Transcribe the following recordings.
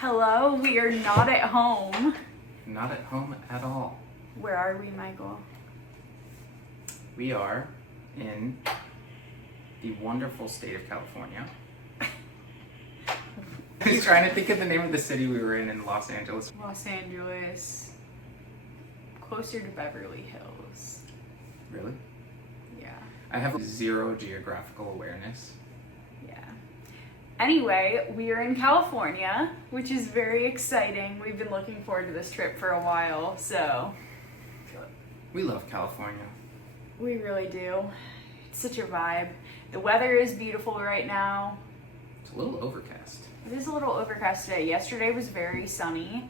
Hello, we are not at home. Not at home at all. Where are we, Michael? We are in the wonderful state of California. I was trying to think of the name of the city we were in Los Angeles. Los Angeles. Closer to Beverly Hills. Really? Yeah. I have zero geographical awareness. Yeah. Anyway, we are in California, which is very exciting. We've been looking forward to this trip for a while, so. We love California. We really do. It's such a vibe. The weather is beautiful right now. It's a little overcast. It is a little overcast today. Yesterday was very sunny.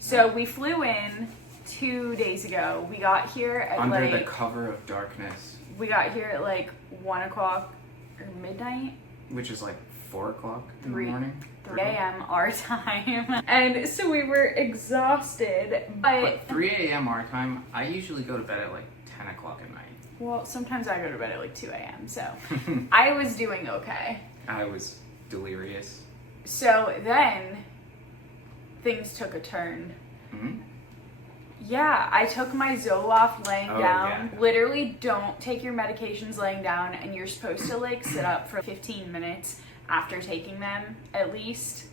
So we flew in 2 days ago. We got here at Under the cover of darkness. We got here at like 1 o'clock or midnight. Which is like 4 o'clock in the morning. 3 a.m. our time. And so we were exhausted. But 3 a.m. our time, I usually go to bed at like 10 o'clock at night. Well, sometimes I go to bed at like 2 a.m. So I was doing okay. I was delirious. So then things took a turn. Mm-hmm. Yeah, I took my Zoloft laying down. Yeah. Literally, don't take your medications laying down, and you're supposed to like sit up for 15 minutes after taking them, at least.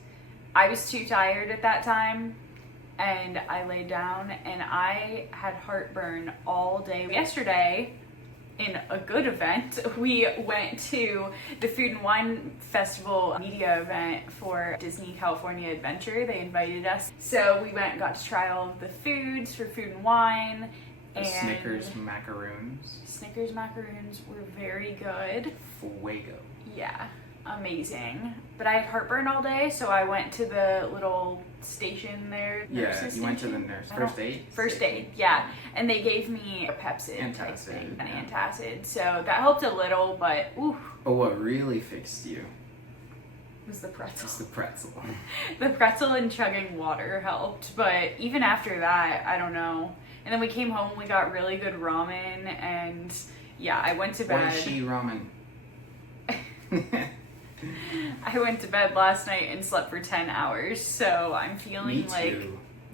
I was too tired at that time, and I laid down, and I had heartburn all day. Yesterday, in a good event, we went to the Food and Wine Festival media event for Disney California Adventure. They invited us. So we went and got to try all of the foods for Food and Wine. The Snickers macaroons. Snickers macaroons were very good. Fuego. Yeah, amazing. But I had heartburn all day, so I went to the little station there. Yeah, you went to the nurse. First aid? First aid, yeah. And they gave me a Pepsid type thing, an antacid. So that helped a little, but ooh. But what really fixed you Was the pretzel. was the pretzel. The pretzel and chugging water helped, but even after that, I don't know. And then we came home, we got really good ramen, and yeah, I went to bed. What is she ramen? I went to bed last night and slept for 10 hours, so I'm feeling like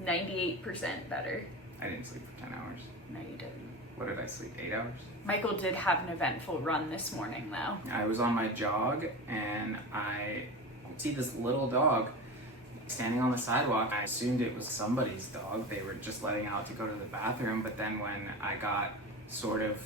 98% better. I didn't sleep for 10 hours. No, you didn't. What did I sleep? 8 hours? Michael did have an eventful run this morning, though. I was on my jog and I see this little dog standing on the sidewalk. I assumed it was somebody's dog. They were just letting out to go to the bathroom, but then when I got sort of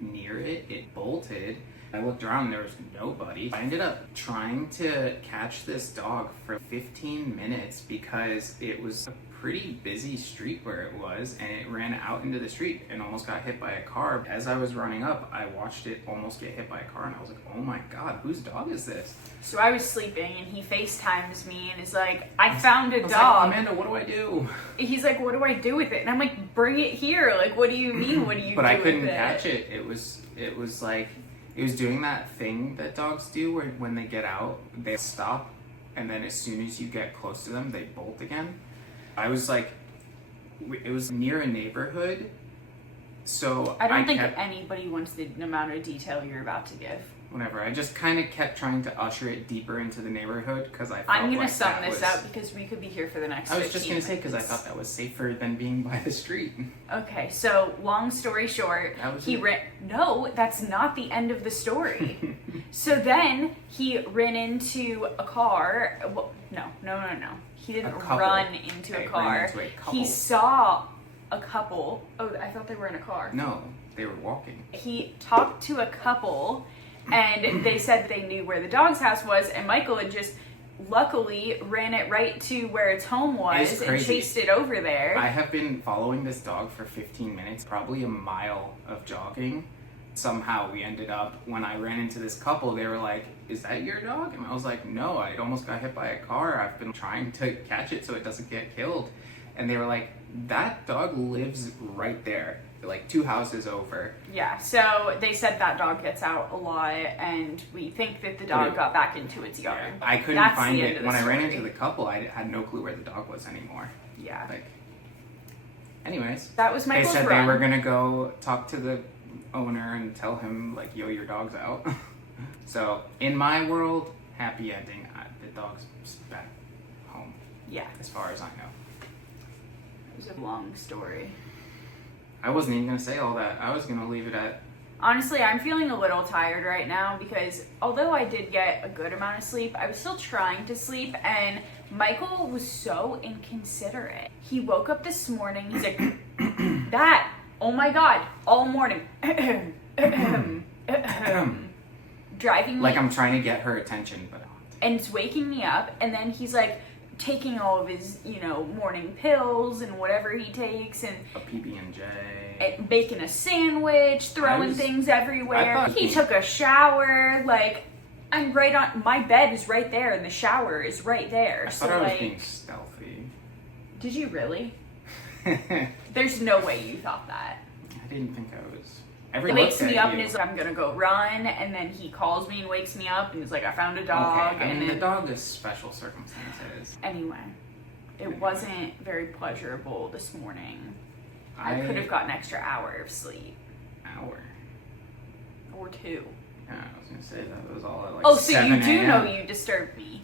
near it, it bolted. I looked around and there was nobody. I ended up trying to catch this dog for 15 minutes because it was a pretty busy street where it was, and it ran out into the street and almost got hit by a car. As I was running up, I watched it almost get hit by a car and I was like, oh my god, whose dog is this? So I was sleeping and he FaceTimes me and is like, I found a I was dog. like, Amanda, what do I do? He's like, what do I do with it? And I'm like, bring it here. Like, what do you mean? What do you do with it? But I couldn't catch it. It was like, it was doing that thing that dogs do where when they get out, they stop, and then as soon as you get close to them, they bolt again. I was like, it was near a neighborhood, so I don't think anybody wants the amount of detail you're about to give. Whatever, I just kind of kept trying to usher it deeper into the neighborhood because I felt I'm going like to sum this up because we could be here for the next 15 I was just going to say minutes. because I thought that was safer than being by the street. Okay, so long story short, no, that's not the end of the story. So then he ran into a car. Well, no. He didn't run into a car. He saw a couple. Oh, I thought they were in a car. No, they were walking. He talked to a couple, and they said they knew where the dog's house was, and Michael had just luckily ran it right to where its home was and chased it over there. I have been following this dog for 15 minutes, probably a mile of jogging. Somehow we ended up, when I ran into this couple, they were like, is that your dog? And I was like, no, I almost got hit by a car. I've been trying to catch it so it doesn't get killed. And they were like, that dog lives right there, like 2 houses over. Yeah, so they said that dog gets out a lot, and we think that the dog got back into its yard. Yeah, I couldn't find it. When I ran into the couple, I had no clue where the dog was anymore. Yeah. Like, anyways. That was Michael's They said run. they were going to go talk to the owner and tell him, like, yo, your dog's out. So, in my world, happy ending. The dog's back home. Yeah. as far as I know. It was a long story. I wasn't even gonna say all that. I was gonna leave it at, Honestly, I'm feeling a little tired right now because although I did get a good amount of sleep, I was still trying to sleep, and Michael was so inconsiderate. He woke up this morning, he's like, Dad, oh my God, all morning. Driving me. like I'm trying to get her attention, but And it's waking me up, and then he's like taking all of his, morning pills and whatever he takes, and a PB&J. Making a sandwich, throwing things everywhere. He took a shower, like, I'm right on, my bed is right there and the shower is right there. I thought I was being stealthy. Did you really? There's no way you thought that. I didn't think I was. He wakes me up and is like, I'm gonna go run, and then he calls me and wakes me up and is like, I found a dog. Okay, I mean, and the dog is special circumstances. Anyway, it wasn't very pleasurable this morning. I could have gotten an extra hour of sleep. Hour? Or 2. Yeah, I was gonna say that was all at like 7 so you do a.m. know you disturbed me.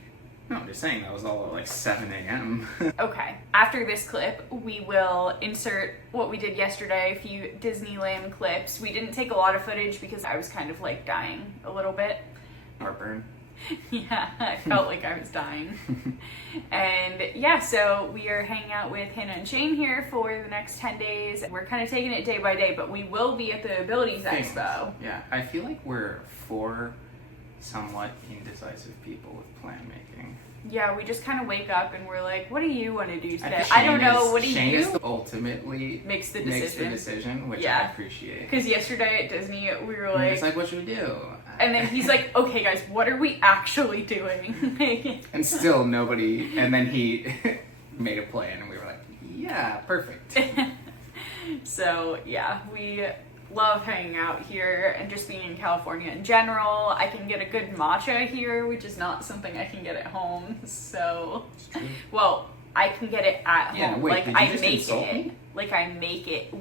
No, I'm just saying that was all at like 7 a.m. Okay, after this clip, we will insert what we did yesterday, a few Disneyland clips. We didn't take a lot of footage because I was kind of like dying a little bit. Heartburn. Yeah, I felt like I was dying. And yeah, so we are hanging out with Hannah and Shane here for the next 10 days. We're kind of taking it day by day, but we will be at the Abilities Expo. Yeah, I feel like we're 4 somewhat indecisive people with plan making. Yeah, we just kind of wake up and we're like, what do you want to do today? I don't know, what do Shane you? Is ultimately makes the decision, which I appreciate. Because yesterday at Disney, we were like, it's like, what should we do? And then he's like, okay guys, what are we actually doing? And still nobody, and then he made a plan and we were like, yeah, perfect. So yeah, we love hanging out here and just being in California in general. I can get a good matcha here, which is not something I can get at home. So, well, I can get it at home. Wait, like I make it. Like I make it.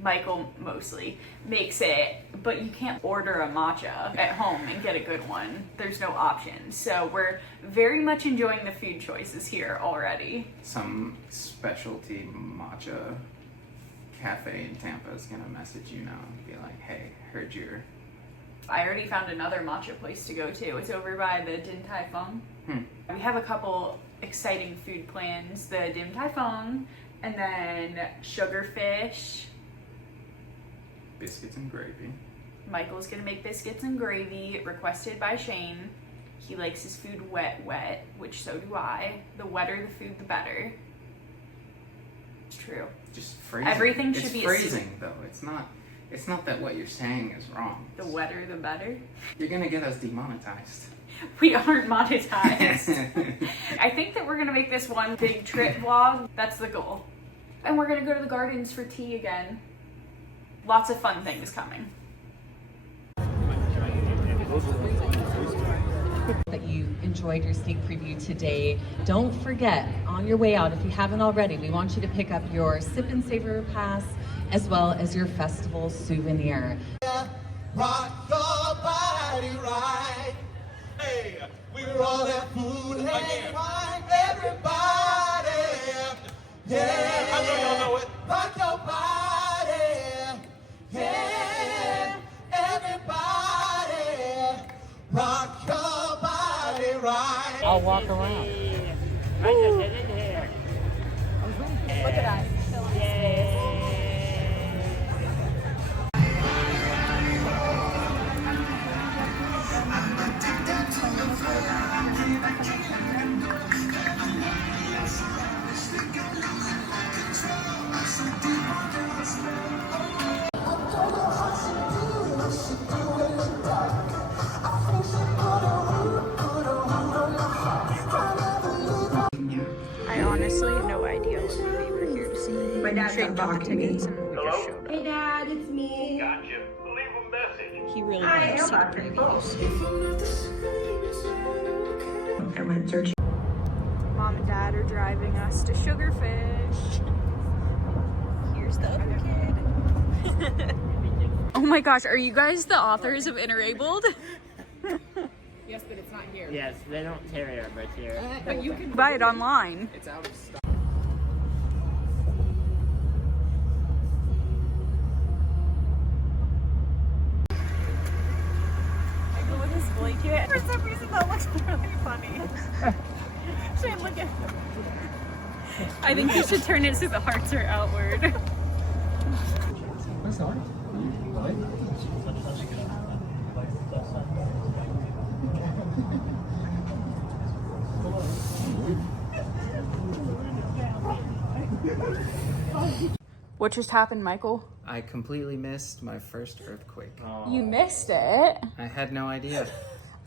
Michael mostly makes it, but you can't order a matcha at home and get a good one. There's no option. So we're very much enjoying the food choices here already. Some specialty matcha cafe in Tampa is gonna message you now and be like, hey, heard your... I already found another matcha place to go to. It's over by the Din Tai Fung. We have a couple exciting food plans. The Din Tai Fung, and then Sugarfish. Biscuits and gravy. Michael's gonna make biscuits and gravy, requested by Shane. He likes his food wet, which so do I. The wetter the food, the better. It's true. Just phrasing. Everything should be phrasing, though. It's not that what you're saying is wrong. The wetter, the better. You're gonna get us demonetized. We aren't monetized. I think that we're gonna make this one big trip vlog. That's the goal. And we're gonna go to the gardens for tea again. Lots of fun things coming. That you enjoyed your sneak preview today. Don't forget, on your way out, if you haven't already, we want you to pick up your Sip and Savor Pass as well as your festival souvenir. Rock your body right. Hey, we roll that food and wine, everybody. Yeah, I know y'all know it. Rock your body. Yeah, everybody. Rock your body right. I'll walk around. Look at us. I honestly have no idea what movie we're here to see. My dad bought the tickets and we just showed up. Hey Dad, it's me. Gotcha. Leave a message. He really wants to see the previews. I went searching. Mom and Dad are driving us to Sugarfish. Here's the other kid. Oh my gosh, are you guys the authors of Interabled? Yes, but it's not here. Yes, they don't carry our birds here. But you can buy it online. It's out of stock. With this blanket. For some reason that looks really funny. Shane, look at I think you should turn it so the hearts are outward. What just happened, Michael? I completely missed my first earthquake. You missed it. I had no idea.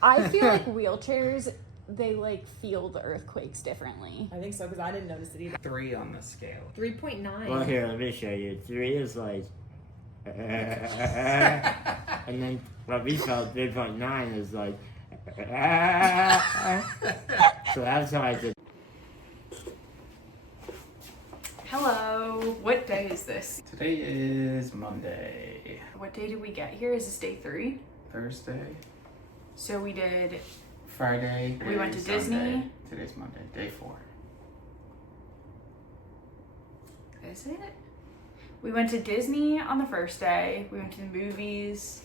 I feel like wheelchairs, they like feel the earthquakes differently. I think so, because I didn't notice it either. 3 on the scale. 3.9. Well, here, let me show you. 3 is like, and then what we felt 3.9 is like, so that's how I did. Hello. What day is this? Today is Monday. What day did we get here? Is this day 3? Thursday. So we did. Friday. We went to Today's Sunday. Disney. Today's Monday. Day 4. Is it? We went to Disney on the first day. We went to the movies.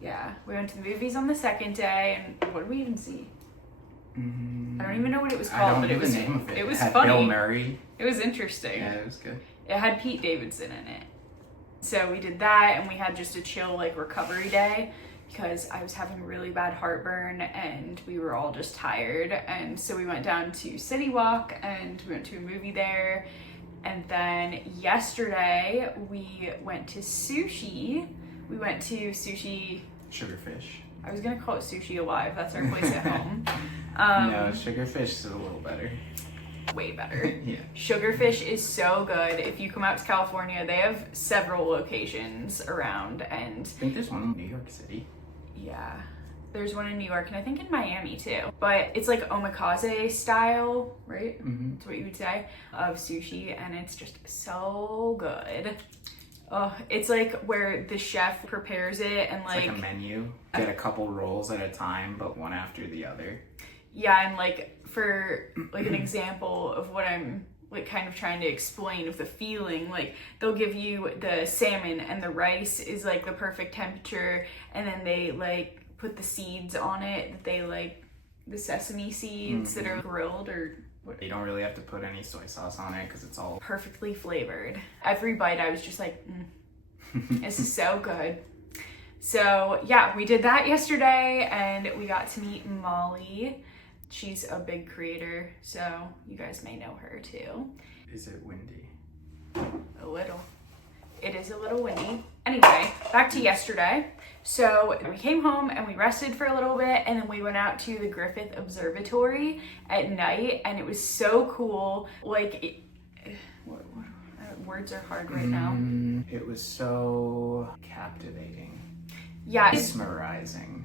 Yeah, we went to the movies on the second day. And what did we even see? I don't even know what it was I called, don't but know it was the name of it. It was had funny. Bill Murray. It was interesting. Yeah, it was good. It had Pete Davidson in it. So we did that, and we had just a chill like recovery day because I was having really bad heartburn and we were all just tired. And so we went down to City Walk and we went to a movie there. And then yesterday we went to Sushi. We went to Sushi. Sugarfish. I was gonna call it Sushi Alive. That's our place at home. No, Sugarfish is a little better. Way better. Yeah. Sugarfish is so good. If you come out to California, they have several locations around, and I think there's one in New York City. yeah, there's one in New York and I think in Miami too. But it's like omakase style, right? Mm-hmm. That's what you would say, of sushi, and it's just so good. Oh, it's like where the chef prepares it and It's like a menu. Get a couple rolls at a time, but one after the other. yeah, and like for like an example of what I'm like kind of trying to explain of the feeling, like they'll give you the salmon and the rice is like the perfect temperature, and then they like put the seeds on it that they like the sesame seeds that are grilled or what. You don't really have to put any soy sauce on it because it's all Perfectly flavored. Every bite I was just like, this is so good. So yeah, we did that yesterday and we got to meet Molly. She's a big creator, so you guys may know her too. Is it windy? A little. It is a little windy. Anyway, back to yesterday. So we came home and we rested for a little bit, and then we went out to the Griffith Observatory at night, and it was so cool. Like, words are hard right now. It was so captivating. Yeah. Mesmerizing.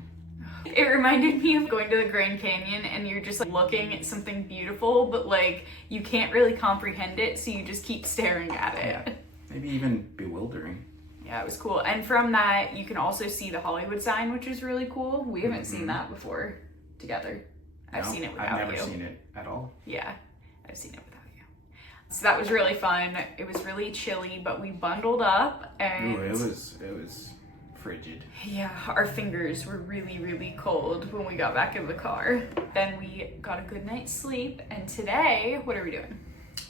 It reminded me of going to the Grand Canyon and you're just like looking at something beautiful, but like you can't really comprehend it, so you just keep staring at it. Yeah. Maybe even bewildering. Yeah, it was cool. And from that, you can also see the Hollywood sign, which is really cool. We haven't seen that before together. I've seen it without you. I've never seen it at all. Yeah, I've seen it without you. So that was really fun. It was really chilly, but we bundled up and Ooh, it was frigid. yeah, our fingers were really, really cold when we got back in the car. Then we got a good night's sleep, and today, what are we doing?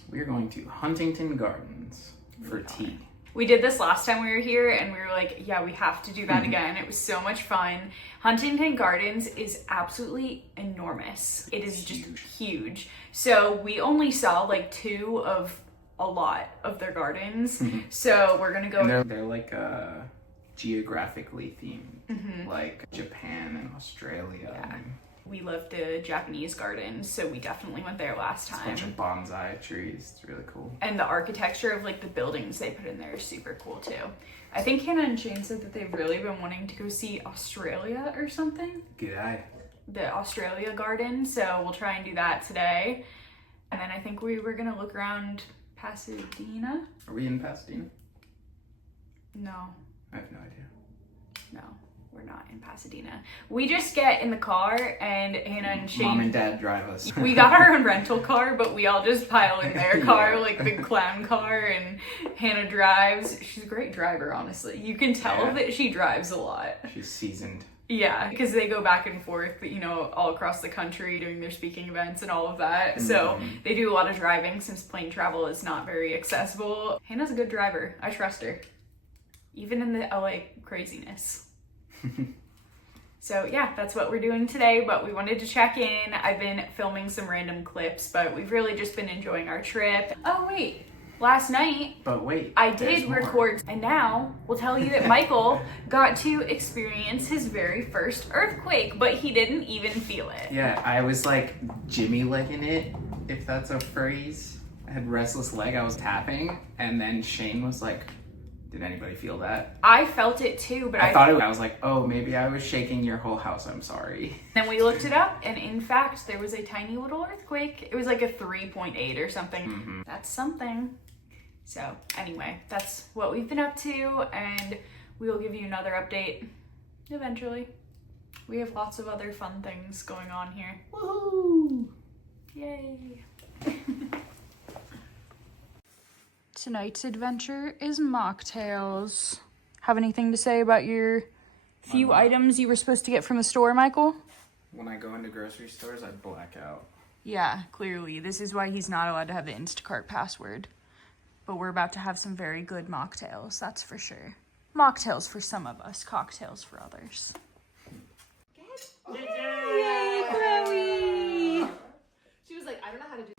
We're going to Huntington Gardens for tea. We did this last time we were here, and we were like, yeah, we have to do that again. It was so much fun. Huntington Gardens is absolutely enormous. It is just huge. So we only saw like 2 of a lot of their gardens. So we're gonna go. And they're like geographically themed, like Japan and Australia. Yeah. We love the Japanese gardens, so we definitely went there last It's a time. bunch of bonsai trees. It's really cool. And the architecture of like the buildings they put in there is super cool too. I think Hannah and Shane said that they've really been wanting to go see Australia or something. Good eye. The Australia garden, so we'll try and do that today. And then I think we were gonna look around Pasadena. Are we in Pasadena? No, I have no idea. no, we're we're not in Pasadena. We just get in the car and Hannah and Shane. Mom and Dad drive us. We got our own rental car, but we all just pile in their car, Yeah. like the clown car, and Hannah drives. She's a great driver, honestly. You can tell Yeah. that she drives a lot. She's seasoned. Yeah, because they go back and forth, you know, all across the country doing their speaking events and all of that. So they do a lot of driving since plane travel is not very accessible. Hannah's a good driver. I trust her. Even in the LA craziness. So yeah, that's what we're doing today, but we wanted to check in. I've been filming some random clips, but we've really just been enjoying our trip. Oh wait, last night But wait, I there's did more. record, and now we'll tell you that Michael got to experience his very first earthquake, but he didn't even feel it. Yeah, I was like Jimmy legging it, if that's a phrase. I had restless leg, I was tapping, and then Shane was like, did anybody feel that? I felt it too, but I was like, oh, maybe I was shaking your whole house, I'm sorry. Then we looked it up, and in fact, there was a tiny little earthquake. It was like a 3.8 or something. That's something. So anyway, that's what we've been up to, and we will give you another update eventually. We have lots of other fun things going on here. Woohoo! Yay! Tonight's adventure is mocktails. Have anything to say about your few items you were supposed to get from the store, Michael? When I go into grocery stores, I black out. Yeah, clearly. This is why he's not allowed to have the Instacart password. But we're about to have some very good mocktails, that's for sure. Mocktails for some of us, cocktails for others. Yay, Chloe! She was like, I don't know how to do.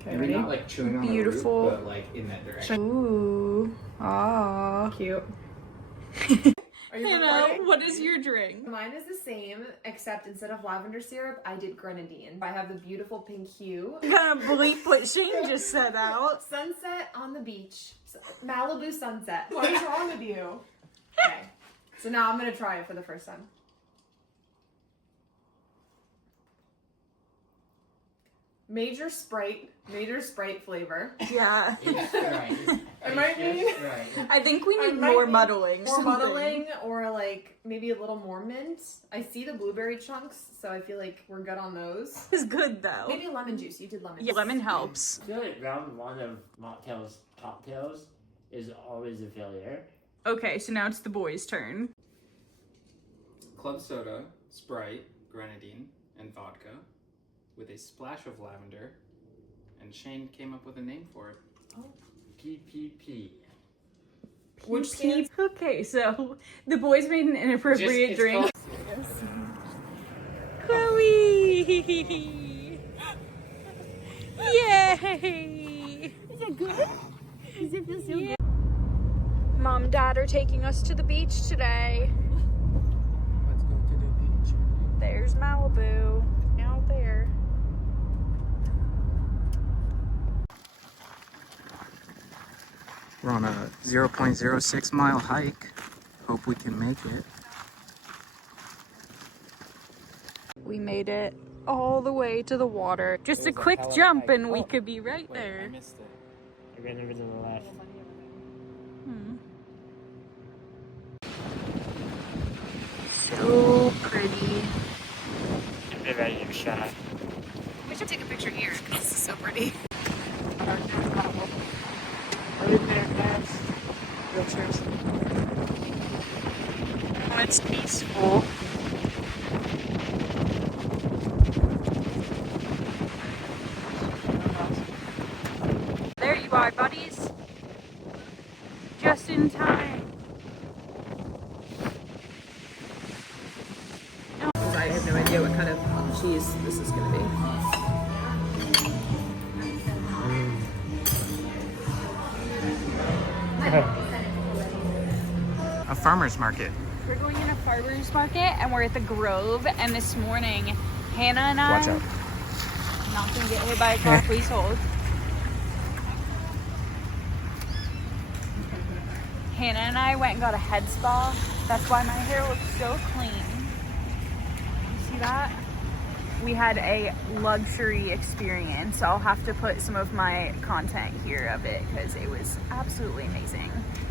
Okay, Maybe not like chewing on Beautiful. the root, but like in that direction. Ooh. Ah. Cute. Are you Hannah, recording? what is your drink? Mine is the same, except instead of lavender syrup, I did grenadine. I have the beautiful pink hue. I'm gonna bleep what Shane just said out. Sunset on the beach. Malibu sunset. What is wrong with you? Okay. So now I'm gonna try it for the first time. Major Sprite flavor. Yeah. Am I mean? I think we need I might more need muddling. More muddling, or like maybe a little more mint. I see the blueberry chunks, so I feel like we're good on those. It's good though. Maybe lemon juice. You did lemon. Yeah, lemon helps. I feel like round one of Mocktails cocktails is always a failure. Okay, so now it's the boys' turn. Club soda, Sprite, grenadine, and vodka, with a splash of lavender, and Shane came up with a name for it. PPP. Which stands? Okay, so the boys made an inappropriate drink. Chloe! Yay! Is it good? Does it feel so good? Mom and Dad are taking us to the beach today. Let's go to the beach. There's Malibu. Out there. We're on a 0.06 mile hike. Hope we can make it. We made it all the way to the water. Just a quick jump and we could be right Wait, I there. missed it. I ran over to the left. So pretty. Get ready to shot. We should take a picture here because this is so pretty. It's peaceful. There you are, buddies. Just in time. I have no idea what kind of cheese this is gonna be. A farmer's market. We're going in a farmer's market and we're at the Grove, and this morning Hannah and I Watch out. not gonna get hit by a car, please hold. Hannah and I went and got a head spa. That's why my hair looks so clean. You see that? we had a luxury experience. I'll have to put some of my content here of it because it was absolutely amazing.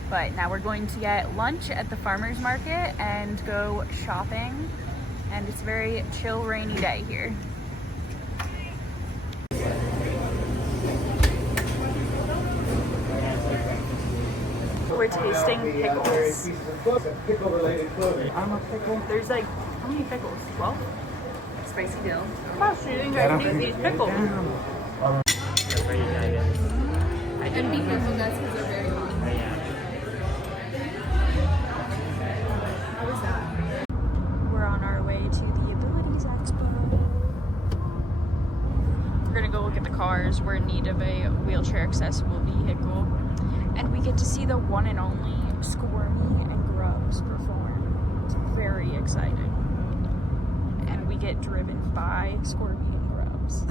But now we're going to get lunch at the farmer's market and go shopping. And it's a very chill, rainy day here. We're tasting pickles. I'm a pickle. There's like, how many pickles? 12? Spicy dill. How much do you think I can eat these pickles? And be careful, guys, because they're very hot. How was that? We're on our way to the Abilities Expo. We're gonna go look at the cars. We're in need of a wheelchair accessible vehicle. And we get to see the one and only Squirmy and Grubs perform. It's very exciting. And we get driven by Squirmy and Grubs.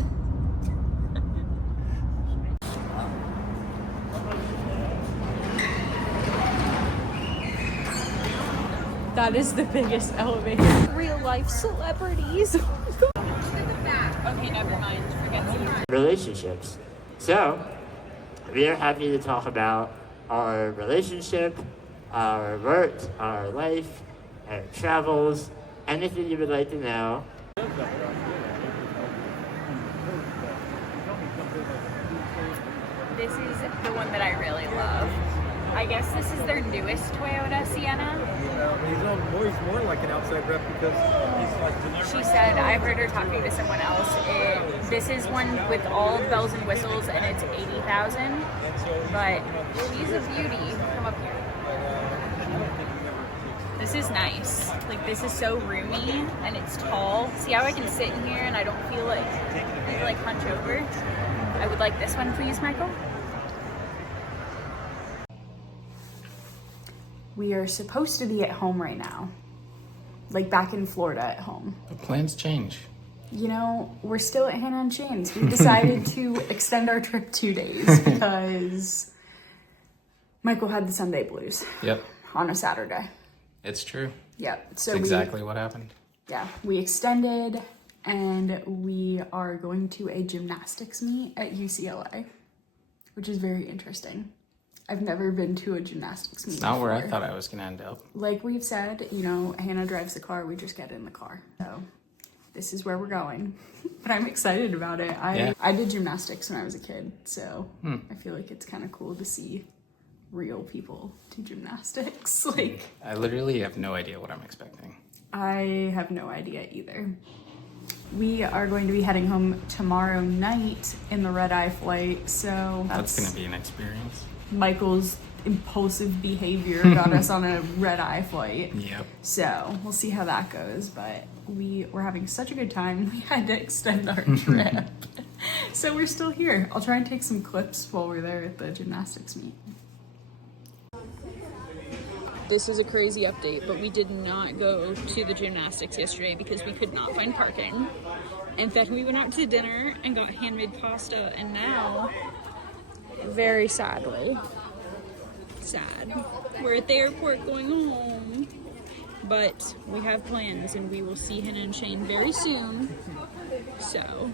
That is the biggest elevator. Real life celebrities. Okay, never mind. Forget the Relationships. So, we are happy to talk about our relationship, our work, our life, our travels, anything you would like to know. This is the one that I really love. I guess this is their newest Toyota Sienna. He's more like an outside rep because he's like. She said, I've heard her talking to someone else. This is one with all the bells and whistles, and it's $80,000. But she's a beauty. Come up here. This is nice. Like, this is so roomy and it's tall. See how I can sit in here and I don't feel like I need to like hunch over. I would like this one, please, Michael. We are supposed to be at home right now. Like back in Florida at home. But plans change. You know, we're still at Hannah and Shane's. We decided to extend our trip 2 days because Michael had the Sunday blues. Yep. On a Saturday. It's true. Yep. So it's exactly what happened. Yeah, we extended and we are going to a gymnastics meet at UCLA, which is very interesting. I've never been to a gymnastics meet. It's not before. where I thought I was going to end up. Like we've said, you know, Hannah drives the car, we just get in the car. So this is where we're going. But I'm excited about it. I did gymnastics when I was a kid, so I feel like it's kind of cool to see real people do gymnastics. Like, I literally have no idea what I'm expecting. I have no idea either. We are going to be heading home tomorrow night in the red-eye flight, so that's going to be an experience. Michael's impulsive behavior got us on a red-eye flight. Yep. So we'll see how that goes, but we were having such a good time, we had to extend our trip. So we're still here. I'll try and take some clips while we're there at the gymnastics meet. This is a crazy update, but we did not go to the gymnastics yesterday because we could not find parking. In fact, we went out to dinner and got handmade pasta, and now, very sadly, we're at the airport going home. But we have plans and we will see Hannah and Shane very soon. So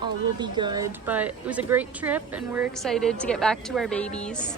all will be good, but it was a great trip and we're excited to get back to our babies.